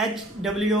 H.W.